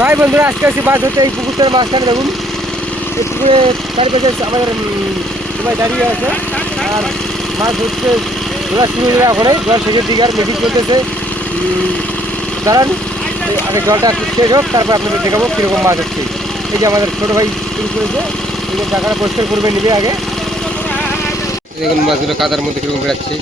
ভাই বন্ধুরা আজকে আসি মাছ ধরতে এই পুকুরটার মাঝখানে দেখুন এই পুকুরে চারিপাশে আমাদের সবাই দাঁড়িয়ে আছে আর মাছ ধরতে ধরা শুরু হয়ে এখন জল শেষের দিকে আর মেশিন চলতেছে দাঁড়ান আগে জলটা একটু শেষ হোক তারপর আপনাদের দেখাবো কীরকম মাছ হচ্ছে। এই যে আমাদের ছোটো ভাই শুরু করেছে এই যে টাকাটা পরিষ্কার করবে নিবে আগে দেখুন মাছগুলো কাদার মধ্যে কীরকম বেড়াচ্ছে।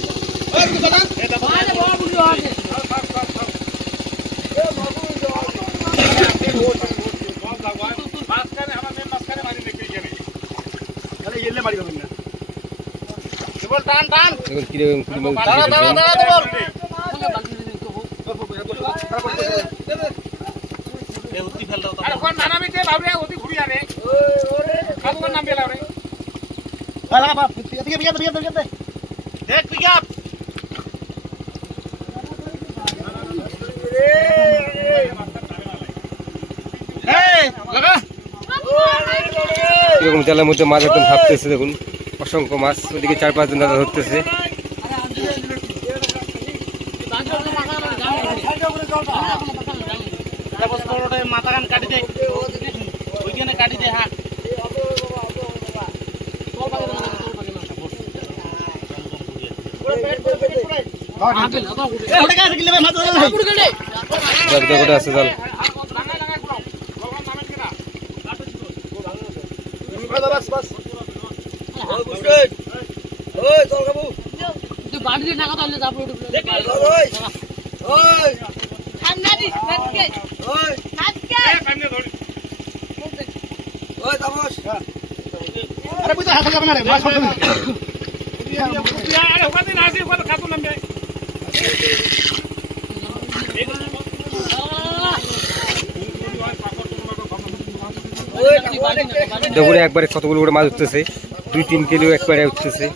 এরকম জালের মধ্যে মাছ একদম ভাবতেছে দেখুন অসংখ্য মাছ ওদিকে 4-5 জন দাদা ধরতেছে। আছে জাল দেখুন একবারে কতগুলো করে মাছ উঠতেছে 2-3 কিলো একবারে উঠতেছে।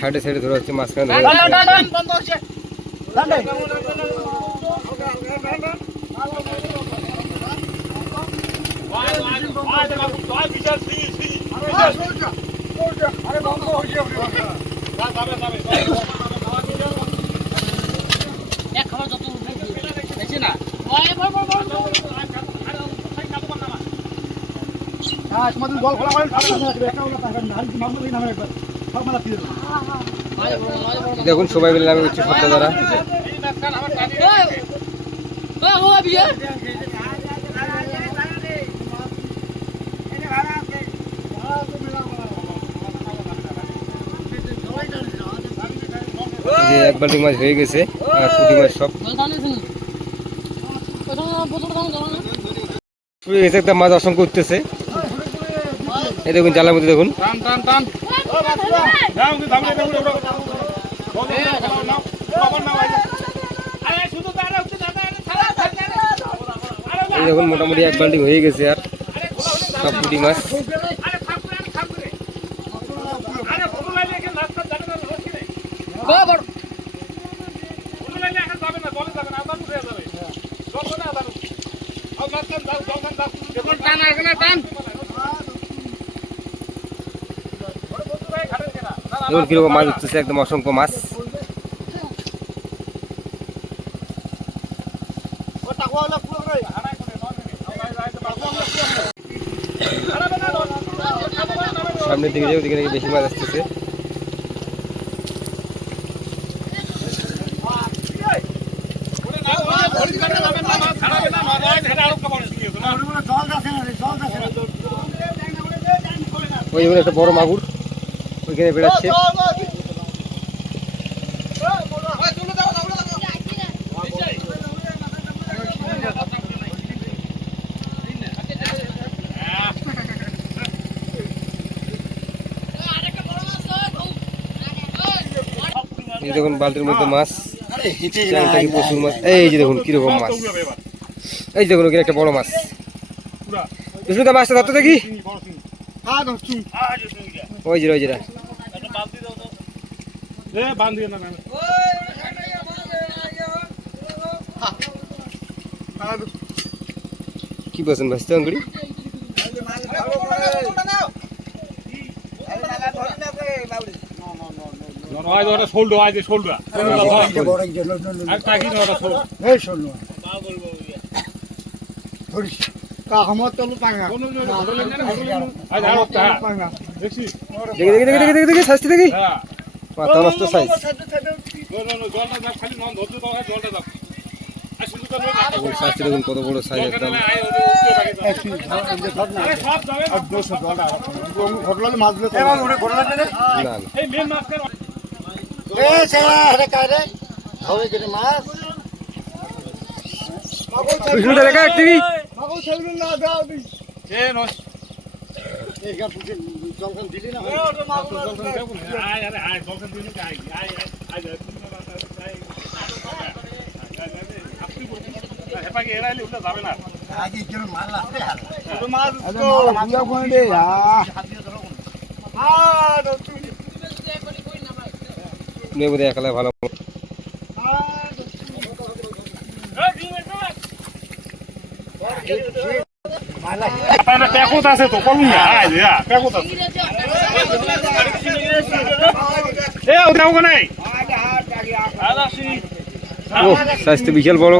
সাইডে সাইডে ধরে হচ্ছে মাঝখানে দেখুন সবাই মিলে নামে উঠছে সত্য দ্বারা এক বালতি মাছ হয়ে গেছে আর পুঁটি মাছ সব একদম মাছ অসংখ্য উঠতেছে। এই দেখুন জালের মধ্যে দেখুন এই দেখুন মোটামুটি এক বালতি হয়ে গেছে আর সব পুঁটি মাছ। দেখুন কিরকম মাছ উঠতেছে একদম অসংখ্য মাছ। সামনের দিকে যাই ওদিকে নাকি বেশি মাছ আসতেছে। ওইখানে একটা বড় মাগুর ওইখানে বেড়াচ্ছে। এই দেখুন বালতির মধ্যে মাছ, চ্যাংটাকি প্রচুর মাছ। এই যে দেখুন কিরকম মাছ, এই যে দেখুন ওখানে একটা বড় মাছ। বিষ্ণুদা মাছটা ধরতে দেখি, ওই যে কি বলছেন ভাই চাঙ্গুড়ি? দেখি সাইজটা দেখি, মাথা নষ্ট সাইজ। সাইজটা দেখুন কত বড় সাইজ একদম। একালে ভালো আছে তো কলম স্বাস্থ্য বিশাল বড়।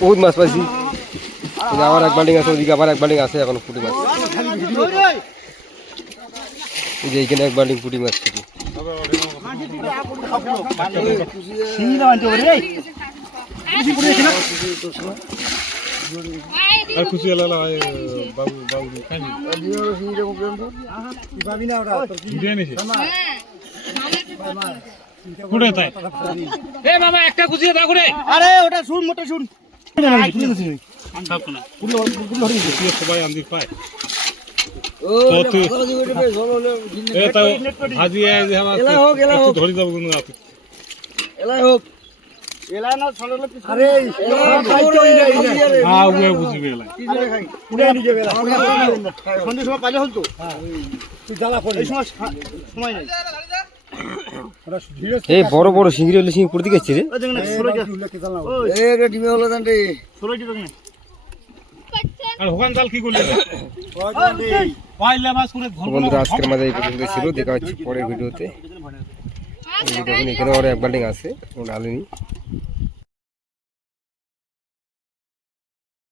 বহুত মাছ পাইছি, আবার এক বাল্টিং আছে, ওদিকে আবার এক বাল্টিং আছে এখন পুঁটি মাছ। এই যে এইখানে এক বাল্টিং পুঁটি মাছ ছিল। এই বড় বড় শিঙড়ি হলে শিঙি পড়তে গেছে রে। বন্ধুরা আজকের মাঝে এই পর্যন্ত ছিল, দেখা হচ্ছে পরের ভিডিওতে। এখানে আরো এক বাল্টিং আছে, ডালেনি।